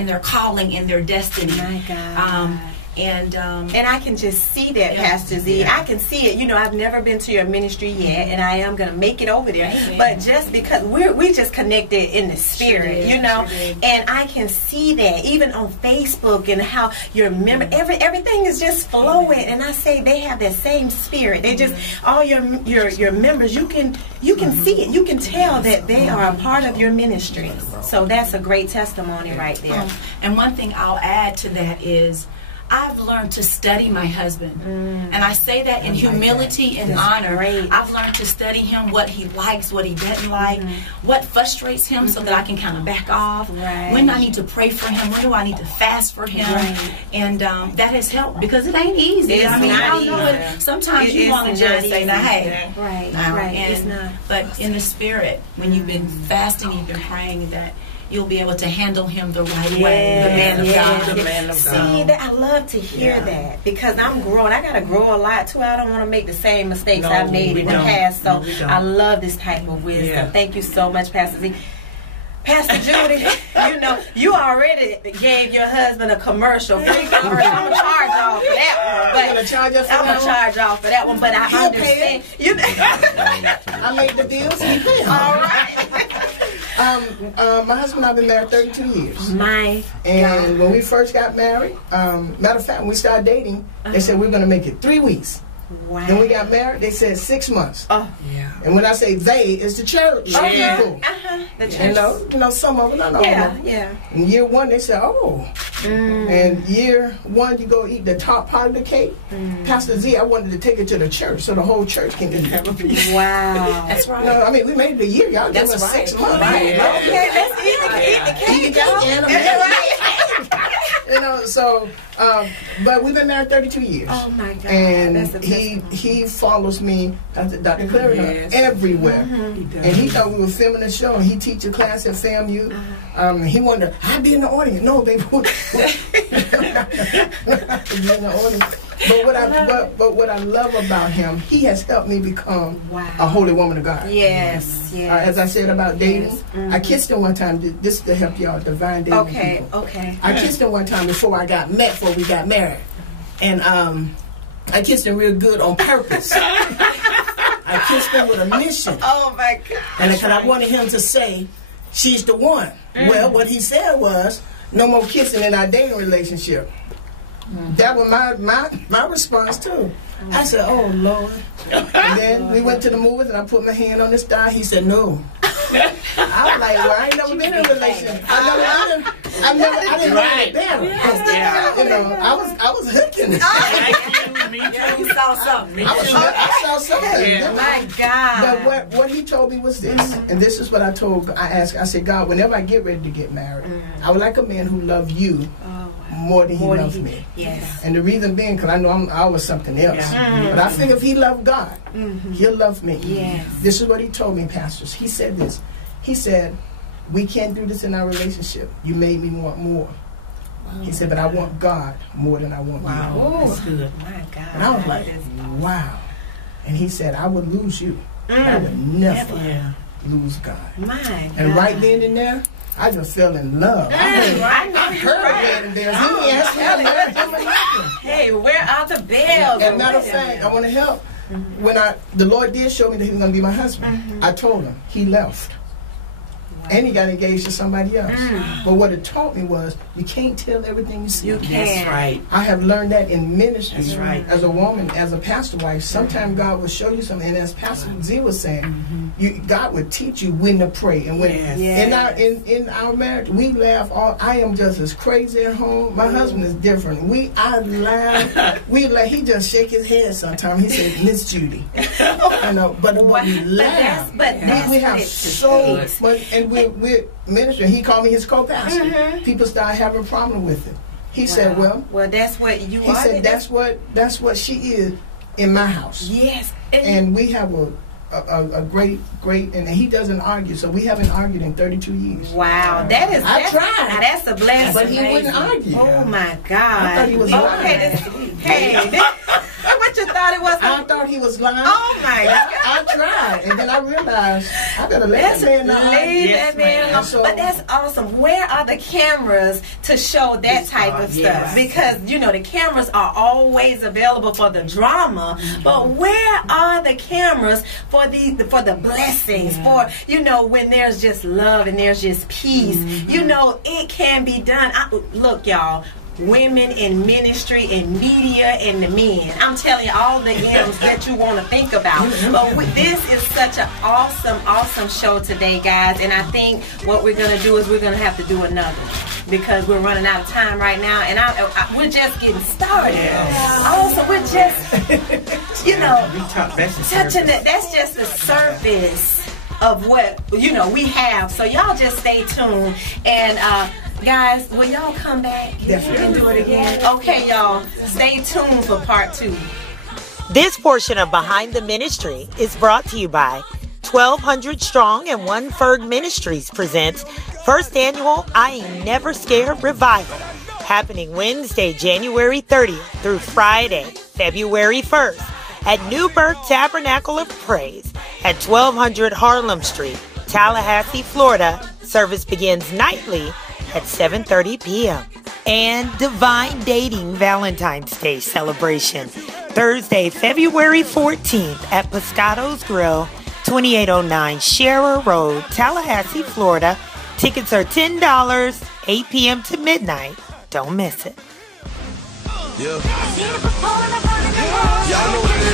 in their calling, in their destiny. My God. And I can just see that, Pastor Z. I can see it. You know, I've never been to your ministry yet, and I am going to make it over there. Amen. But just because we just connected in the spirit, you know, and I can see that even on Facebook and how your everything is just flowing. And I say they have that same spirit. They just all your members. You can see it. You can tell that they are a part of your ministry. So that's a great testimony right there. And one thing I'll add to that is, I've learned to study my husband. And I say that in humility and honor. I've learned to study him, what he likes, what he doesn't like, what frustrates him, so that I can kind of back off. When I need to pray for him, when do I need to fast for him? And that has helped, because it ain't easy. I mean, I know it. Sometimes you want to just say, nah, hey. It's not. But in the spirit, when you've been fasting, you've been praying, that you'll be able to handle him the right way. The man of God. The man of God. See, that I love to hear that, because I'm growing. I got to grow a lot too. I don't want to make the same mistakes I've made in the past. So I love this type of wisdom. Thank you so much, Pastor Z. Pastor Judy, you know, you already gave your husband a commercial. Free commercial. I'm going to charge off for that one. I'm going to charge off for that one, but I understand. I made the deals. He paid. All right. My husband and I have been married 32 years. And when we first got married, matter of fact, when we started dating, they said we were going to make it 3 weeks. Wow. Then we got married, they said 6 months. And when I say they, it's the church people. The church. You know, some of them, I know. In year one, they said, And year one, you go eat the top part of the cake. Pastor Z, I wanted to take it to the church so the whole church can eat it. Wow. That's right. No, I mean, we made it a year. Y'all gave us 6 months. Okay, let's eat the cake. You know, so, but we've been married 32 years. Oh my God. And he follows me, Dr. Clary, everywhere. And he thought we were filming a show. He teach a class at FAMU. He wondered, I'd be in the audience. No, they would be in the audience. But what I love about him, he has helped me become a holy woman of God. Yes. As I said about dating, I kissed him one time. This is to help y'all divine dating people. I kissed him one time before we got married, and I kissed him real good on purpose. I kissed him with a mission. Oh my God! And because I wanted him to say, "She's the one." Well, what he said was, "No more kissing in our dating relationship." That was my response too. I said, "Oh Lord." And then we went to the movies, and I put my hand on his thigh. He said, "No." I was like, "Well, I ain't never been in a relationship. I didn't know it better." You know, I was hooking. You saw something. I saw something. My God. But what he told me was this, and this is what I said, God, whenever I get ready to get married, I would like a man who loves you more than he loves me. Yes. And the reason being, because I know I was something else. But I think if he loved God, he'll love me. Yes. This is what he told me, pastors. He said this. He said, we can't do this in our relationship. You made me want more. He said, but I want God more than I want you. That's good. My God. And I was like, wow. And he said, I would lose you. I would never lose God. My God. And right then and there, I just fell in love. I heard it there. He asked me, hey, where are the bells? As a matter of fact, I want to help. When the Lord did show me that he was going to be my husband, I told him. He left. And he got engaged to somebody else. But what it taught me was, you can't tell everything you see. You can't. That's right. I have learned that in ministry. That's right. As a woman, as a pastor wife, sometimes God will show you something. And as Pastor Z was saying, God would teach you when to pray. And when in our marriage, we laugh. I am just as crazy at home. My husband is different. I laugh. He just shake his head sometimes. He said, Miss Judy. You know, but we laugh. We have so much. And we're ministering. He called me his co-pastor. People started having a problem with it. He said, well, that's what you he are. He said, that's what she is in my house. Yes. And we have a great, and he doesn't argue. So we haven't argued in 32 years. Wow. I tried. Now that's a blessing. But he wouldn't argue. Oh my God. I thought he was hey, but what you thought it was? I thought he was lying. Oh my God! I tried, and then I realized I gotta let that man know. Leave that man alone. But that's awesome. Where are the cameras to show that type of stuff? Because you know the cameras are always available for the drama, but where are the cameras for the blessings? For you know when there's just love and there's just peace. You know it can be done. Look, y'all. Women in ministry and media and the men. I'm telling you all the M's that you want to think about. But this is such an awesome show today, guys. And I think what we're going to do is we're going to have to do another because we're running out of time right now. And we're just getting started. Also, we're just, you know, touching it. That's just the surface of what, you know, we have. So y'all just stay tuned. And, guys, will y'all come back and do it again? Okay, y'all. Stay tuned for part 2. This portion of Behind the Ministry is brought to you by 1200 Strong and One Ferg Ministries presents First Annual I Ain't Never Scared Revival, happening Wednesday, January 30th through Friday, February 1st at Newburgh Tabernacle of Praise at 1200 Harlem Street, Tallahassee, Florida. Service begins nightly at 7:30 p.m. And Divine Dating Valentine's Day celebration, Thursday, February 14th at Pescado's Grill, 2809 Sharer Road, Tallahassee, Florida. Tickets are $10, 8 p.m. to midnight. Don't miss it. Yeah. Y'all know what it is.